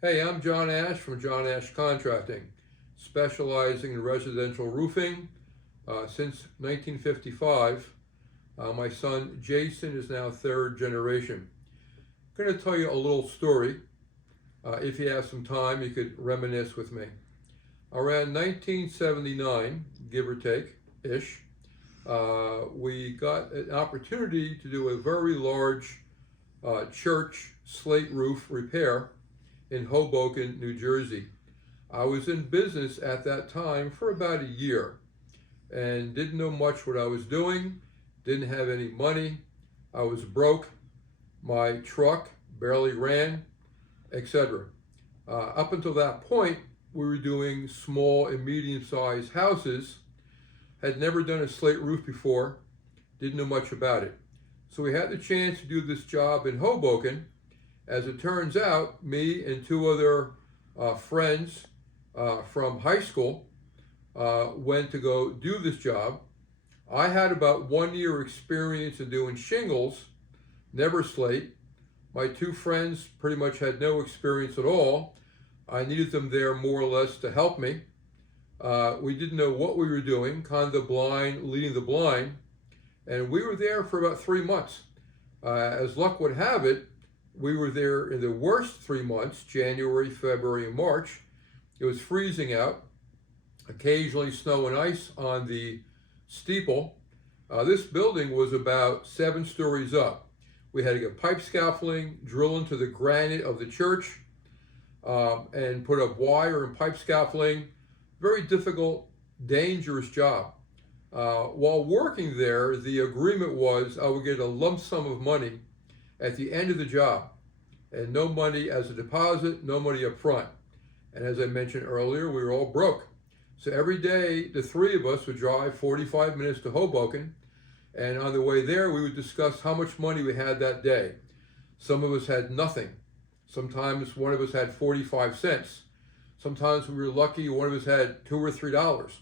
Hey, I'm John Asch from John Asch Contracting, specializing in residential roofing since 1955. My son Jason is now third generation. I'm going to tell you a little story. If you have some time, you could reminisce with me. Around 1979, give or take, ish, we got an opportunity to do a very large church slate roof repair in Hoboken, New Jersey. I was in business at that time for about a year and didn't know much what I was doing, didn't have any money, I was broke, my truck barely ran, etc. Up until that point, we were doing small and medium-sized houses, had never done a slate roof before, didn't know much about it. So we had the chance to do this job in Hoboken. As it turns out, me and two other friends from high school went to go do this job. I had about 1 year experience in doing shingles, never slate. My two friends pretty much had no experience at all. I needed them there more or less to help me. We didn't know what we were doing, kind of the blind leading the blind, and we were there for about 3 months. As luck would have it, we were there in the worst 3 months, January, February, and March. It was freezing out, occasionally snow and ice on the steeple. This building was about 7 stories up. We had to get pipe scaffolding, drill into the granite of the church, and put up wire and pipe scaffolding. Very difficult, dangerous job. While working there, the agreement was I would get a lump sum of money at the end of the job, and no money as a deposit, no money up front. And as I mentioned earlier, we were all broke. So every day, the three of us would drive 45 minutes to Hoboken, and on the way there, we would discuss how much money we had that day. Some of us had nothing. Sometimes one of us had 45 cents. Sometimes we were lucky, one of us had $2 or $3.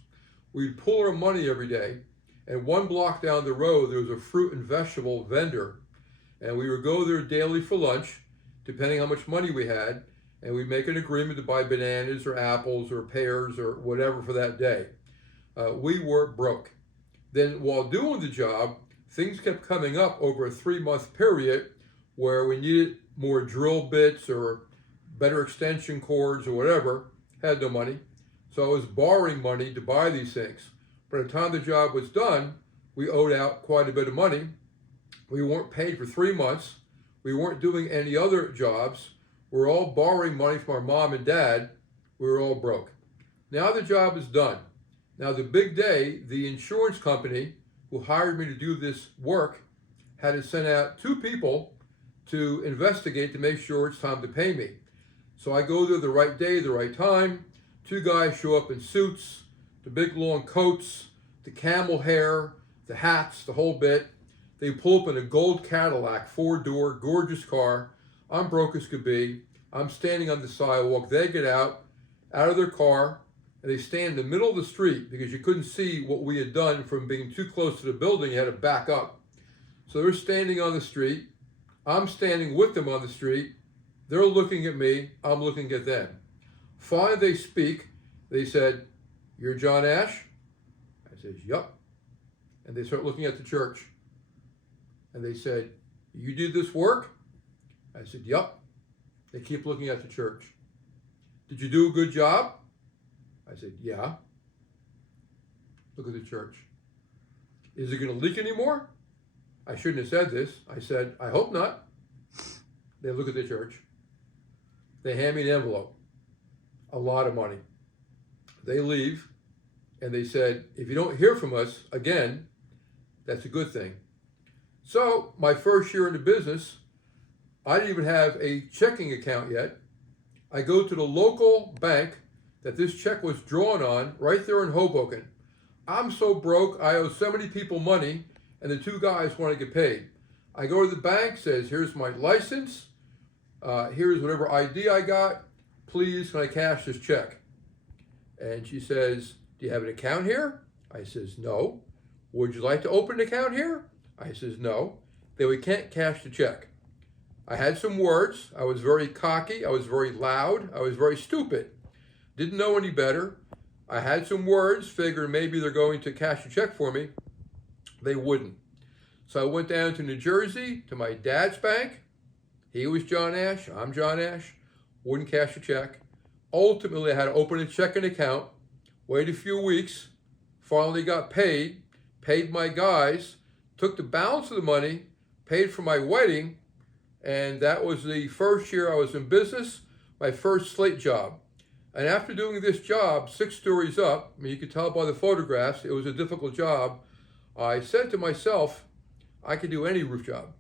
We'd pull our money every day, and 1 block down the road, there was a fruit and vegetable vendor. And we would go there daily for lunch, depending how much money we had, and we'd make an agreement to buy bananas or apples or pears or whatever for that day. We were broke. Then while doing the job, things kept coming up over a 3-month period where we needed more drill bits or better extension cords or whatever, had no money. So I was borrowing money to buy these things. By the time the job was done, we owed out quite a bit of money. We weren't paid for 3 months. We weren't doing any other jobs. We were all borrowing money from our mom and dad. We were all broke. Now the job is done. Now the big day, the insurance company who hired me to do this work had to send out 2 people to investigate to make sure it's time to pay me. So I go there the right day, the right time. 2 guys show up in suits, the big long coats, the camel hair, the hats, the whole bit. They pull up in a gold Cadillac, 4-door, gorgeous car. I'm broke as could be. I'm standing on the sidewalk. They get out of their car, and they stand in the middle of the street because you couldn't see what we had done from being too close to the building. You had to back up. So they're standing on the street. I'm standing with them on the street. They're looking at me. I'm looking at them. Finally, they speak. They said, "You're John Asch?" I said, "Yup." And they start looking at the church. And they said, "You did this work?" I said, "Yup." They keep looking at the church. "Did you do a good job?" I said, "Yeah." Look at the church. "Is it going to leak anymore?" I shouldn't have said this. I said, "I hope not." They look at the church. They hand me an envelope. A lot of money. They leave, and they said, "If you don't hear from us again, that's a good thing." So my first year in the business, I didn't even have a checking account yet. I go to the local bank that this check was drawn on right there in Hoboken. I'm so broke, I owe so many people money, and the 2 guys want to get paid. I go to the bank, says, "Here's my license, here's whatever ID I got, please can I cash this check?" And she says, "Do you have an account here?" I says, "No." "Would you like to open an account here?" I says, "No." "Then we can't cash the check." I had some words. I was very cocky. I was very loud. I was very stupid. Didn't know any better. I had some words, figured maybe they're going to cash a check for me. They wouldn't. So I went down to New Jersey to my dad's bank. He was John Asch. I'm John Asch. Wouldn't cash a check. Ultimately, I had to open a checking account, wait a few weeks, finally got paid my guys, took the balance of the money, paid for my wedding, and that was the first year I was in business, my first slate job. And after doing this job, 6 stories up, I mean, you could tell by the photographs, it was a difficult job, I said to myself, I could do any roof job.